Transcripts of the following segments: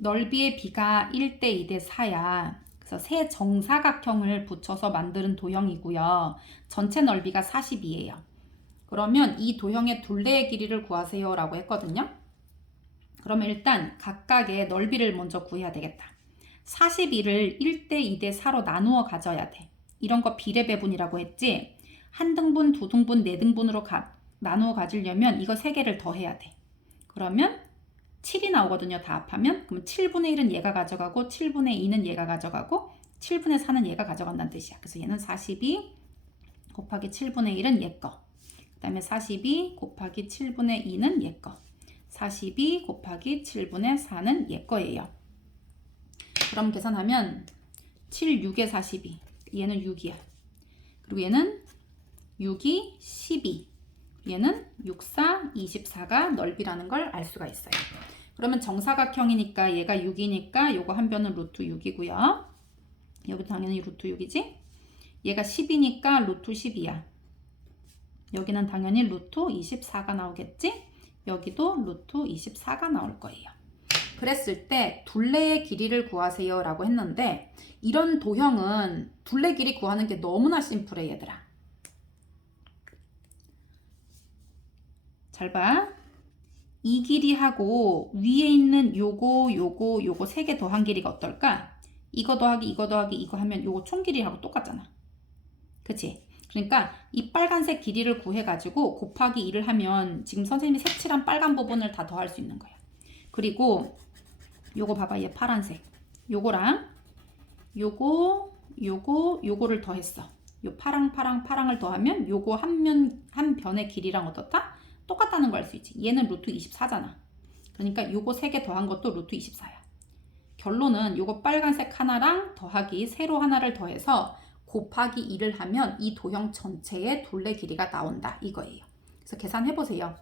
넓이의 b가 1대 2대 4야. 그래서 세 정사각형을 붙여서 만드는 도형이고요. 전체 넓이가 40이에요. 그러면 이 도형의 둘레의 길이를 구하세요 라고 했거든요. 그러면 일단 각각의 넓이를 먼저 구해야 되겠다. 42를 1대 2대 4로 나누어 가져야 돼. 이런 거 비례배분이라고 했지. 한 등분, 두 등분, 네 등분으로 나누어 가지려면 이거 3개를 더해야 돼. 그러면 7이 나오거든요. 다 합하면. 그럼 7분의 1은 얘가 가져가고 7분의 2는 얘가 가져가고 7분의 4는 얘가 가져간다는 뜻이야. 그래서 얘는 42 곱하기 7분의 1은 얘 거. 그 다음에 42 곱하기 7분의 2는 얘 거. 42 곱하기 7분의 4는 얘 거예요. 그럼 계산하면 7, 6에 42. 얘는 6이야. 그리고 얘는 6이 12. 얘는 6, 4, 24가 넓이라는 걸 알 수가 있어요. 그러면 정사각형이니까 얘가 6이니까 요거 한 변은 루트 6이고요. 여기 당연히 루트 6이지? 얘가 10이니까 루트 10이야. 여기는 당연히 루트 24가 나오겠지? 여기도 루트 24가 나올 거예요. 그랬을 때 둘레의 길이를 구하세요 라고 했는데 이런 도형은 둘레 길이 구하는 게 너무나 심플해 얘들아. 잘 봐. 이 길이하고 위에 있는 요거 3개 더한 길이가 어떨까? 이거 더하기 이거 더하기 이거 하면 요거 총 길이하고 똑같잖아. 그치? 그러니까 이 빨간색 길이를 구해가지고 곱하기 2를 하면 지금 선생님이 색칠한 빨간 부분을 다 더할 수 있는 거야. 그리고 요거 봐봐. 얘 파란색. 요거랑 요거를 더했어. 요 파랑을 더하면 요거 한 변의 길이랑 어떻다? 똑같다는 걸 알 수 있지. 얘는 루트 24잖아. 그러니까 요거 3개 더한 것도 루트 24야. 결론은 요거 빨간색 하나랑 더하기 세로 하나를 더해서 곱하기 2를 하면 이 도형 전체의 둘레 길이가 나온다 이거예요. 그래서 계산해보세요.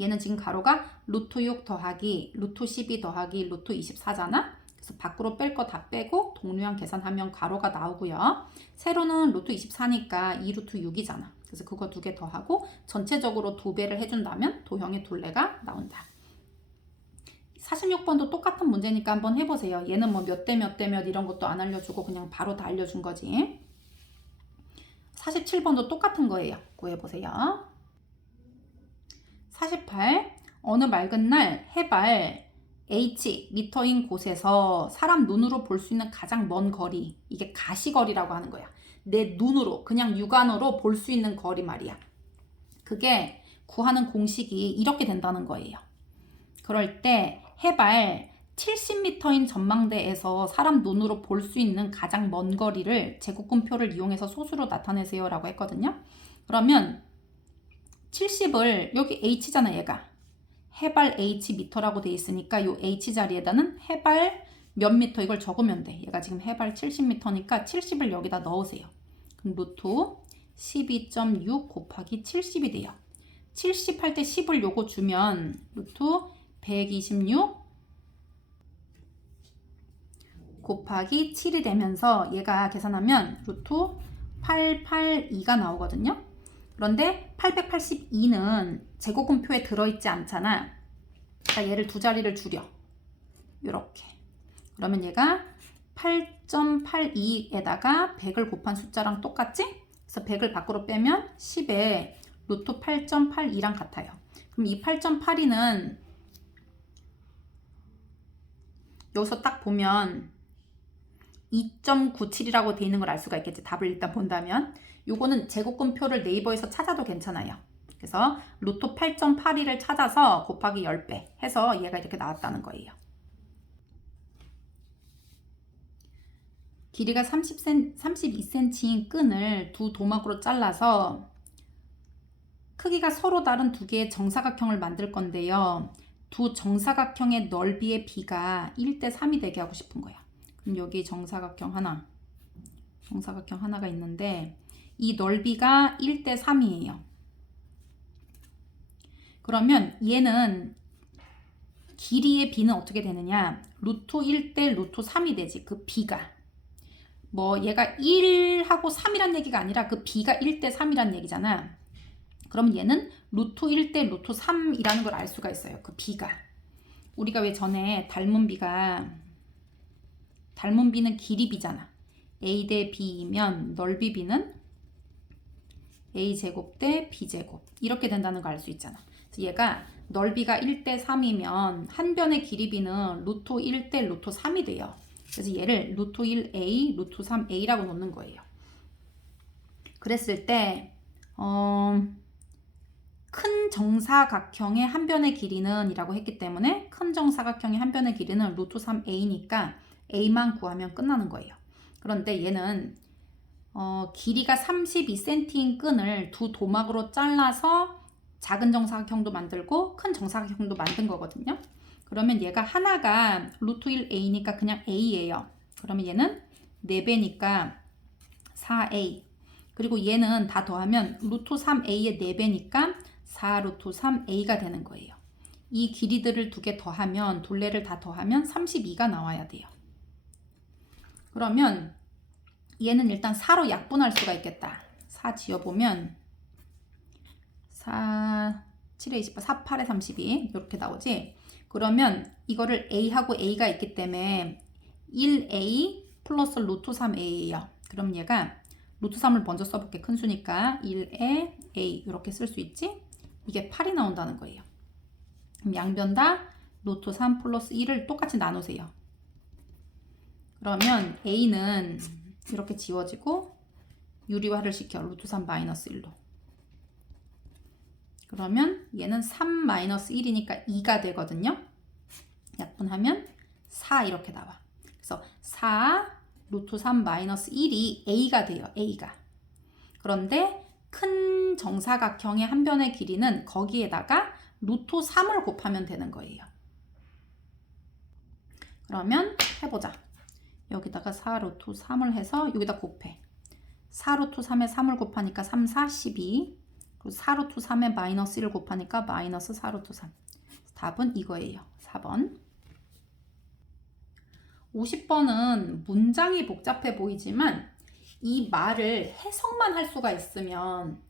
얘는 지금 가로가 루트 6 더하기 루트 12 더하기 루트 24잖아. 그래서 밖으로 뺄 거 다 빼고 동류항 계산하면 가로가 나오고요. 세로는 루트 24니까 2 루트 6이잖아. 그래서 그거 2개 더하고 전체적으로 2배를 해준다면 도형의 둘레가 나온다. 46번도 똑같은 문제니까 한번 해보세요. 얘는 뭐 몇 대 몇 대 몇 이런 것도 안 알려주고 그냥 바로 다 알려준 거지. 47번도 똑같은 거예요. 구해보세요. 48. 어느 맑은 날 해발 H 미터인 곳에서 사람 눈으로 볼 수 있는 가장 먼 거리, 이게 가시거리라고 하는 거야. 내 눈으로 그냥 육안으로 볼 수 있는 거리 말이야. 그게 구하는 공식이 이렇게 된다는 거예요. 그럴 때 해발 70m인 전망대에서 사람 눈으로 볼 수 있는 가장 먼 거리를 제곱근표를 이용해서 소수로 나타내세요 라고 했거든요. 그러면 70을 여기 H잖아 얘가. 해발 H 미터라고 돼 있으니까 요 H 자리에다는 해발 몇 미터 이걸 적으면 돼. 얘가 지금 해발 70m니까 70을 여기다 넣으세요. 그럼 루트 12.6 곱하기 70이 돼요. 70 할 때 10을 요거 주면 루트 126 곱하기 7이 되면서 얘가 계산하면 루트 882가 나오거든요. 그런데 882는 제곱근표에 들어있지 않잖아. 그러니까 얘를 2자리를 줄여. 이렇게. 그러면 얘가 8.82에다가 100을 곱한 숫자랑 똑같지? 그래서 100을 밖으로 빼면 10에 루트 8.82랑 같아요. 그럼 이 8.82는 여기서 딱 보면 2.97이라고 돼 있는 걸 알 수가 있겠지. 답을 일단 본다면. 요거는 제곱근표를 네이버에서 찾아도 괜찮아요. 그래서 루트 8.82를 찾아서 곱하기 10배 해서 얘가 이렇게 나왔다는 거예요. 길이가 32cm인 끈을 두 도막으로 잘라서 크기가 서로 다른 두 개의 정사각형을 만들 건데요. 두 정사각형의 넓이의 b가 1대 3이 되게 하고 싶은 거야. 그럼 여기 정사각형 하나가 있는데 이 넓이가 1대 3이에요. 그러면 얘는 길이의 b는 어떻게 되느냐? 루트 1대 루트 3이 되지. 그 b가. 뭐 얘가 1하고 3이란 얘기가 아니라 그 b가 1대 3이란 얘기잖아. 그러면 얘는 루트 1대 루트 3이라는 걸 알 수가 있어요. 그 b가. 우리가 왜 전에 닮은 비는 길이 비잖아. a 대 b이면 넓이 b는 a제곱 대 b제곱 이렇게 된다는 거 알 수 있잖아. 그래서 얘가 넓이가 1대 3이면 한 변의 길이 b는 루트 1대 루트 3이 돼요. 그래서 얘를 루트 1a, 루트 3a라고 놓는 거예요. 그랬을 때 큰 정사각형의 한 변의 길이는 이라고 했기 때문에 큰 정사각형의 한 변의 길이는 루트 3a니까 a만 구하면 끝나는 거예요. 그런데 얘는 길이가 32cm인 끈을 두 도막으로 잘라서 작은 정사각형도 만들고 큰 정사각형도 만든 거거든요. 그러면 얘가 하나가 루트 1a니까 그냥 a예요. 그러면 얘는 4배니까 4a. 그리고 얘는 다 더하면 루트 3a의 4배니까 4 루트 3a가 되는 거예요. 이 길이들을 두 개 더하면 둘레를 다 더하면 32가 나와야 돼요. 그러면 얘는 일단 4로 약분할 수가 있겠다. 4 지어보면 4, 7에 28, 4, 8에 32 이렇게 나오지. 그러면 이거를 a하고 a가 있기 때문에 1a 플러스 루트 3a예요. 그럼 얘가 루트 3을 먼저 써볼게. 큰 수니까 1에 a 이렇게 쓸 수 있지. 이게 8이 나온다는 거예요. 그럼 양변 다 루트 3 플러스 1을 똑같이 나누세요. 그러면 a는 이렇게 지워지고 유리화를 시켜. 루트 3 마이너스 1로. 그러면 얘는 3 마이너스 1이니까 2가 되거든요. 약분하면 4 이렇게 나와. 그래서 4 루트 3 마이너스 1이 a가 돼요. a가. 그런데 큰 정사각형의 한 변의 길이는 거기에다가 루트 3을 곱하면 되는 거예요. 그러면 해보자. 여기다가 4 루트 3을 해서 여기다 곱해. 4 루트 3에 3을 곱하니까 3, 4, 12. 그리고 4 루트 3에 마이너스 1을 곱하니까 마이너스 4 루트 3. 답은 이거예요. 4번. 50번은 문장이 복잡해 보이지만 이 말을 해석만 할 수가 있으면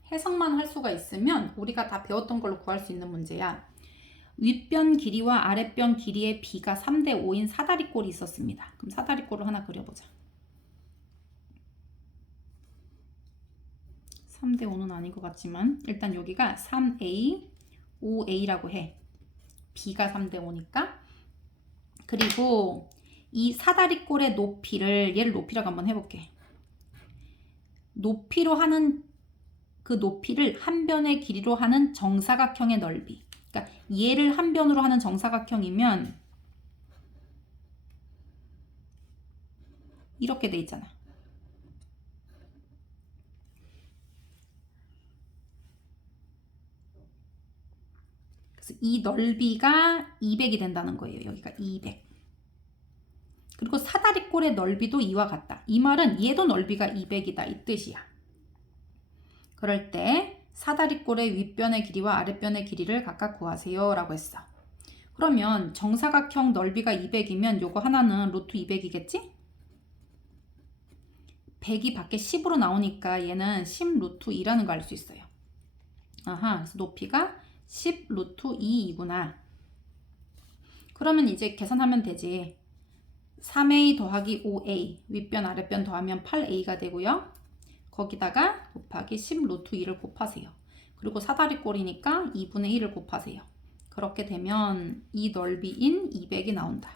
우리가 다 배웠던 걸로 구할 수 있는 문제야. 윗변 길이와 아랫변 길이의 b가 3대 5인 사다리꼴이 있었습니다. 그럼 사다리꼴을 하나 그려보자. 3대 5는 아닌 것 같지만 일단 여기가 3a, 5a라고 해. b가 3대 5니까. 그리고 이 사다리꼴의 높이를 얘를 높이라고 한번 해볼게. 높이로 하는 그 높이를 한 변의 길이로 하는 정사각형의 넓이. 그러니까 얘를 한 변으로 하는 정사각형이면 이렇게 돼 있잖아. 그래서 이 넓이가 200이 된다는 거예요. 여기가 200. 그리고 사다리꼴의 넓이도 이와 같다. 이 말은 얘도 넓이가 200이다. 이 뜻이야. 그럴 때 사다리꼴의 윗변의 길이와 아랫변의 길이를 각각 구하세요 라고 했어. 그러면 정사각형 넓이가 200이면 요거 하나는 루트 200이겠지? 100이 밖에 10으로 나오니까 얘는 10 루트 2라는 거 알 수 있어요. 아하, 그래서 높이가 10 루트 2이구나. 그러면 이제 계산하면 되지. 3a 더하기 5a 윗변 아랫변 더하면 8a가 되고요. 거기다가 곱하기 10 루트 2를 곱하세요. 그리고 사다리꼴이니까 2분의 1을 곱하세요. 그렇게 되면 이 넓이인 200이 나온다.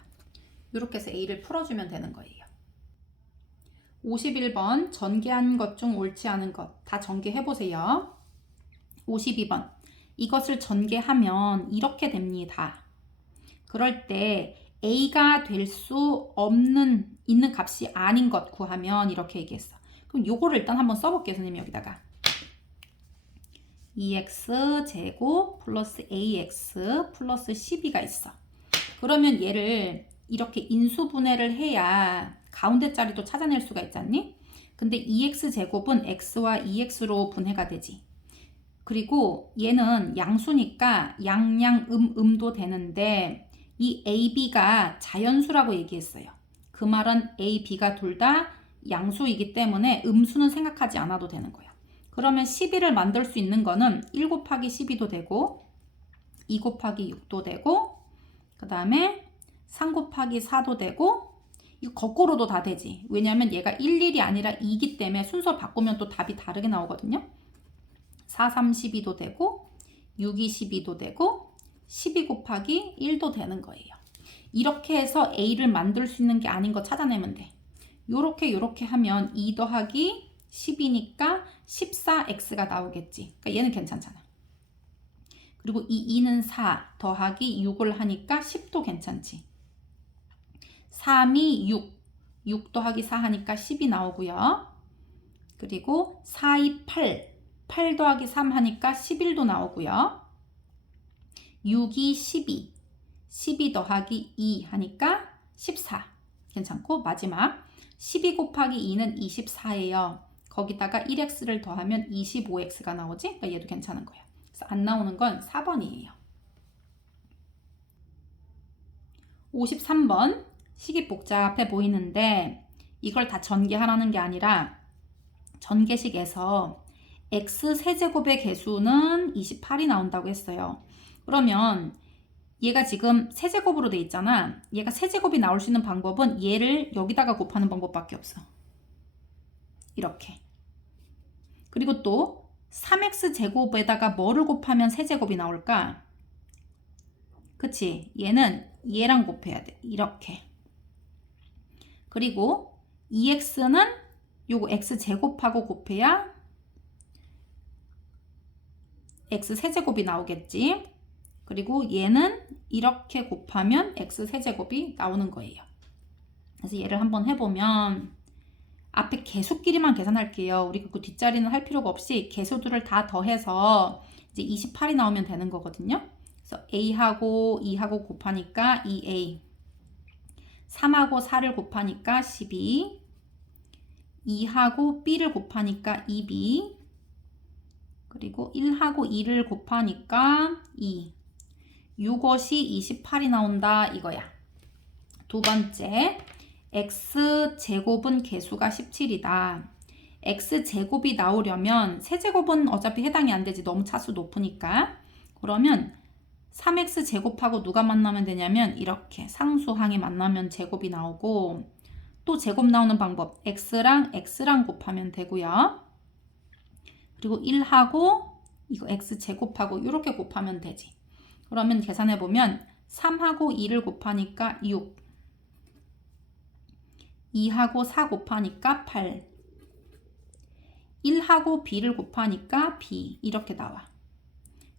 이렇게 해서 a를 풀어주면 되는 거예요. 51번 전개한 것 중 옳지 않은 것 다 전개해보세요. 52번 이것을 전개하면 이렇게 됩니다. 그럴 때 a가 될 수 있는 값이 아닌 것 구하면 이렇게 얘기했어. 그럼 요거를 일단 한번 써볼게요. 선생님 여기다가 2x 제곱 플러스 ax 플러스 12가 있어. 그러면 얘를 이렇게 인수분해를 해야 가운데 자리도 찾아낼 수가 있잖니? 근데 2x 제곱은 x와 2x로 분해가 되지. 그리고 얘는 양수니까 음도 되는데 이 a, b가 자연수라고 얘기했어요. 그 말은 a, b가 둘 다 양수이기 때문에 음수는 생각하지 않아도 되는 거예요. 그러면 12를 만들 수 있는 거는 1 곱하기 12도 되고 2 곱하기 6도 되고 그 다음에 3 곱하기 4도 되고 이거 거꾸로도 다 되지. 왜냐면 얘가 1, 1이 아니라 2기 때문에 순서 바꾸면 또 답이 다르게 나오거든요. 4, 3, 12도 되고 6, 2, 12도 되고 12 곱하기 1도 되는 거예요. 이렇게 해서 A를 만들 수 있는 게 아닌 거 찾아내면 돼. 요렇게 하면 2 더하기 10이니까 14x가 나오겠지. 그러니까 얘는 괜찮잖아. 그리고 이 2는 4 더하기 6을 하니까 10도 괜찮지. 3이 6 더하기 4 하니까 10이 나오고요. 그리고 4, 2, 8 더하기 3 하니까 11도 나오고요. 6, 2, 12 더하기 2 하니까 14 괜찮고, 마지막 12 곱하기 2는 24예요. 거기다가 1x를 더하면 25x가 나오지? 그러니까 얘도 괜찮은 거예요. 그래서 안 나오는 건 4번이에요. 53번 식이 복잡해 보이는데 이걸 다 전개하라는 게 아니라 전개식에서 x 세제곱의 개수는 28이 나온다고 했어요. 그러면 얘가 지금 세제곱으로 돼 있잖아. 얘가 세제곱이 나올 수 있는 방법은 얘를 여기다가 곱하는 방법밖에 없어. 이렇게. 그리고 또 3x 제곱에다가 뭐를 곱하면 세제곱이 나올까? 그치? 얘는 얘랑 곱해야 돼. 이렇게. 그리고 2x는 요거 x 제곱하고 곱해야 x 세제곱이 나오겠지. 그리고 얘는 이렇게 곱하면 x 세제곱이 나오는 거예요. 그래서 얘를 한번 해보면 앞에 개수끼리만 계산할게요. 우리가 그 뒷자리는 할 필요가 없이 개수들을 다 더해서 이제 28이 나오면 되는 거거든요. 그래서 a하고 2하고 곱하니까 2a, 3하고 4를 곱하니까 12, 2하고 b를 곱하니까 2b, 그리고 1하고 2를 곱하니까 2. 이것이 28이 나온다 이거야. 두 번째, x제곱은 개수가 17이다. x제곱이 나오려면 세제곱은 어차피 해당이 안 되지. 너무 차수 높으니까. 그러면 3x제곱하고 누가 만나면 되냐면 이렇게 상수항이 만나면 제곱이 나오고, 또 제곱 나오는 방법 x랑 곱하면 되고요. 그리고 1하고 이거 x제곱하고 이렇게 곱하면 되지. 그러면 계산해보면 3하고 2를 곱하니까 6, 2하고 4 곱하니까 8, 1하고 b를 곱하니까 b 이렇게 나와.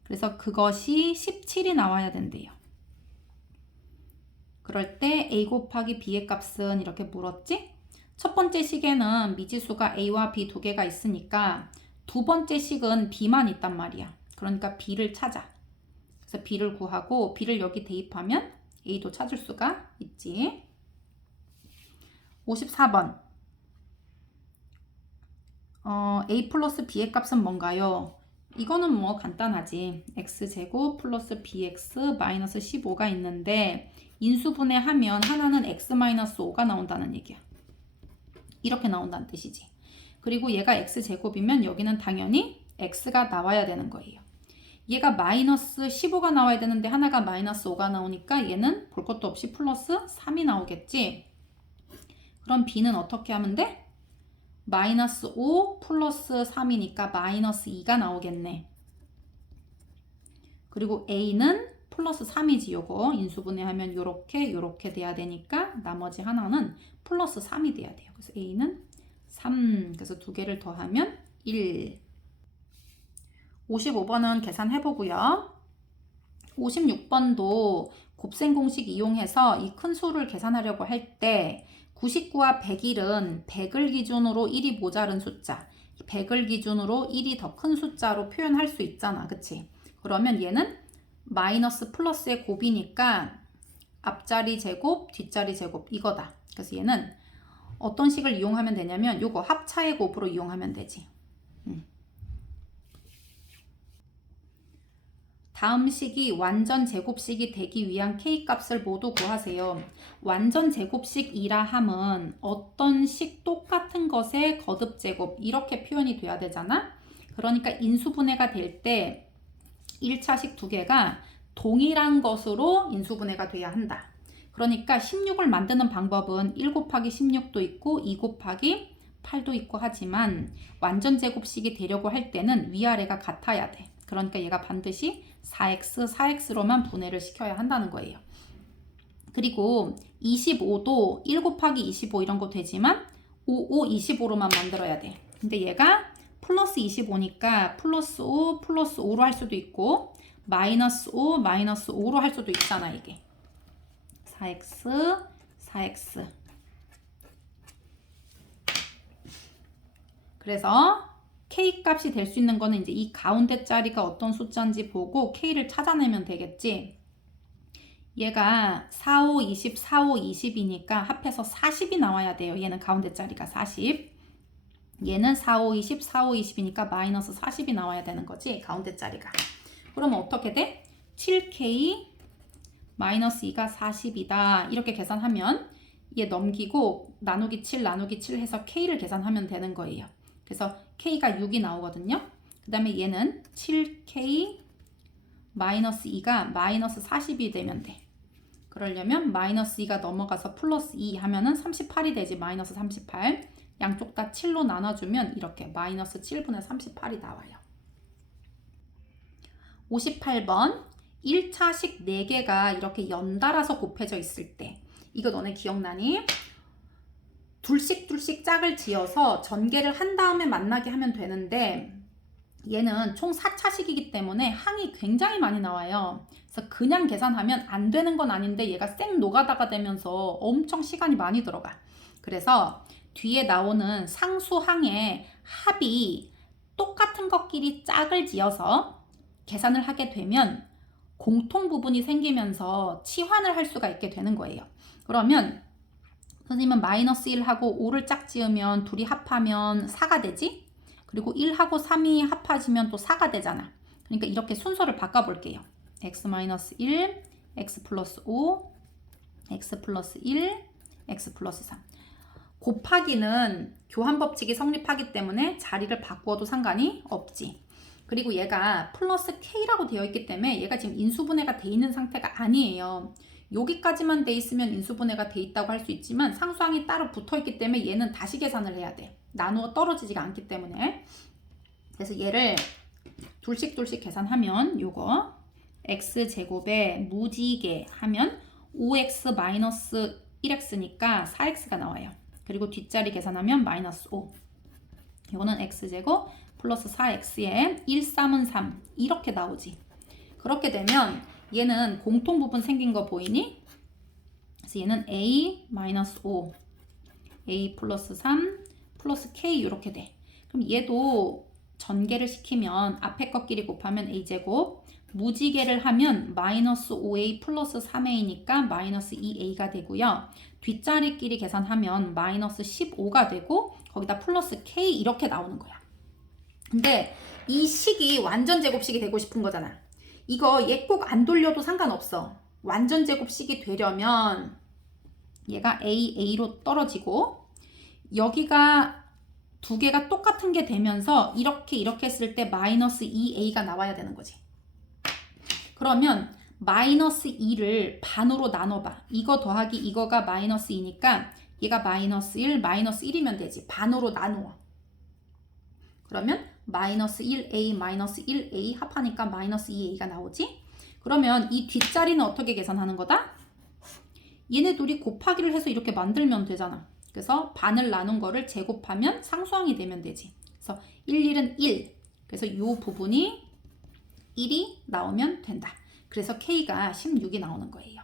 그래서 그것이 17이 나와야 된대요. 그럴 때 a 곱하기 b의 값은 이렇게 물었지? 첫 번째 식에는 미지수가 a와 b 두 개가 있으니까 두 번째 식은 b만 있단 말이야. 그러니까 b를 찾아. 그래서 b를 구하고 b를 여기 대입하면 a도 찾을 수가 있지. 54번 a 플러스 b의 값은 뭔가요? 이거는 뭐 간단하지. x제곱 플러스 bx 마이너스 15가 있는데 인수분해하면 하나는 x 마이너스 5가 나온다는 얘기야. 이렇게 나온다는 뜻이지. 그리고 얘가 x제곱이면 여기는 당연히 x가 나와야 되는 거예요. 얘가 마이너스 15가 나와야 되는데 하나가 마이너스 5가 나오니까 얘는 볼 것도 없이 플러스 3이 나오겠지. 그럼 b는 어떻게 하면 돼? 마이너스 5 플러스 3이니까 마이너스 2가 나오겠네. 그리고 a는 플러스 3이지. 요거 인수분해하면 요렇게 돼야 되니까 나머지 하나는 플러스 3이 돼야 돼요. 그래서 a는 3, 그래서 두 개를 더하면 1. 55번은 계산해보고요. 56번도 곱셈 공식 이용해서 이 큰 수를 계산하려고 할 때 99와 101은 100을 기준으로 1이 모자른 숫자, 100을 기준으로 1이 더 큰 숫자로 표현할 수 있잖아. 그치? 그러면 얘는 마이너스 플러스의 곱이니까 앞자리 제곱, 뒷자리 제곱 이거다. 그래서 얘는 어떤 식을 이용하면 되냐면 요거 합차의 곱으로 이용하면 되지. 다음 식이 완전 제곱식이 되기 위한 k값을 모두 구하세요. 완전 제곱식이라 함은 어떤 식 똑같은 것의 거듭제곱 이렇게 표현이 돼야 되잖아. 그러니까 인수분해가 될 때 1차식 두 개가 동일한 것으로 인수분해가 돼야 한다. 그러니까 16을 만드는 방법은 1 곱하기 16도 있고 2 곱하기 8도 있고 하지만 완전 제곱식이 되려고 할 때는 위아래가 같아야 돼. 그러니까 얘가 반드시 4x, 4x로만 분해를 시켜야 한다는 거예요. 그리고 25도 1 곱하기 25 이런 거 되지만 5, 5, 25로만 만들어야 돼. 근데 얘가 플러스 25니까 플러스 5, 플러스 5로 할 수도 있고 마이너스 5, 마이너스 5로 할 수도 있잖아, 이게. 4x, 4x. 그래서 k 값이 될 수 있는 거는 이제 이 가운데 자리가 어떤 숫자인지 보고 k를 찾아내면 되겠지. 얘가 4, 5, 20, 4, 5, 20이니까 합해서 40이 나와야 돼요. 얘는 가운데 자리가 40. 얘는 4, 5, 20, 4, 5, 20이니까 마이너스 40이 나와야 되는 거지. 가운데 자리가. 그러면 어떻게 돼? 7k 마이너스 2가 40이다. 이렇게 계산하면 얘 넘기고 나누기 7, 나누기 7 해서 k를 계산하면 되는 거예요. 그래서 k가 6이 나오거든요. 그 다음에 얘는 7k 마이너스 2가 마이너스 40이 되면 돼. 그러려면 마이너스 2가 넘어가서 플러스 2 하면은 38이 되지. 마이너스 38. 양쪽 다 7로 나눠주면 이렇게 마이너스 7분의 38이 나와요. 58번 1차식 4개가 이렇게 연달아서 곱해져 있을 때 이거 너네 기억나니? 둘씩 짝을 지어서 전개를 한 다음에 만나게 하면 되는데 얘는 총 4차식이기 때문에 항이 굉장히 많이 나와요. 그래서 그냥 계산하면 안 되는 건 아닌데 얘가 생 노가다가 되면서 엄청 시간이 많이 들어가. 그래서 뒤에 나오는 상수항의 합이 똑같은 것끼리 짝을 지어서 계산을 하게 되면 공통 부분이 생기면서 치환을 할 수가 있게 되는 거예요. 그러면 선생님은 마이너스 1하고 5를 짝 지으면 둘이 합하면 4가 되지? 그리고 1하고 3이 합해지면 또 4가 되잖아. 그러니까 이렇게 순서를 바꿔볼게요. x-1, x 플러스 5, x 플러스 1, x 플러스 3. 곱하기는 교환 법칙이 성립하기 때문에 자리를 바꾸어도 상관이 없지. 그리고 얘가 플러스 k라고 되어 있기 때문에 얘가 지금 인수분해가 돼 있는 상태가 아니에요. 여기까지만 돼 있으면 인수분해가 돼 있다고 할 수 있지만 상수항이 따로 붙어 있기 때문에 얘는 다시 계산을 해야 돼. 나누어 떨어지지가 않기 때문에. 그래서 얘를 둘씩 계산하면 요거 x제곱에 무지개 하면 5x 마이너스 1x니까 4x가 나와요. 그리고 뒷자리 계산하면 마이너스 5. 이거는 x제곱 플러스 4x에 1, 3은 3 이렇게 나오지. 그렇게 되면 얘는 공통 부분 생긴 거 보이니? 그래서 얘는 a 마이너스 5, a 플러스 3 플러스 k 이렇게 돼. 그럼 얘도 전개를 시키면 앞에 것끼리 곱하면 a제곱, 무지개를 하면 마이너스 5a 플러스 3a니까 마이너스 2a가 되고요. 뒷자리끼리 계산하면 마이너스 15가 되고 거기다 플러스 k 이렇게 나오는 거야. 근데 이 식이 완전 제곱식이 되고 싶은 거잖아. 이거 얘 꼭 안 돌려도 상관없어. 완전 제곱식이 되려면 얘가 a로 떨어지고 여기가 두 개가 똑같은 게 되면서 이렇게 했을 때 마이너스 2a가 나와야 되는 거지. 그러면 마이너스 2를 반으로 나눠봐. 이거 더하기 이거가 마이너스 2니까 얘가 마이너스 1, 마이너스 1이면 되지. 반으로 나누어. 그러면 마이너스 1a, 마이너스 1a 합하니까 마이너스 2a가 나오지? 그러면 이 뒷자리는 어떻게 계산하는 거다? 얘네 둘이 곱하기를 해서 이렇게 만들면 되잖아. 그래서 반을 나눈 거를 제곱하면 상수항이 되면 되지. 그래서 1, 1은 1. 그래서 이 부분이 1이 나오면 된다. 그래서 K가 16이 나오는 거예요.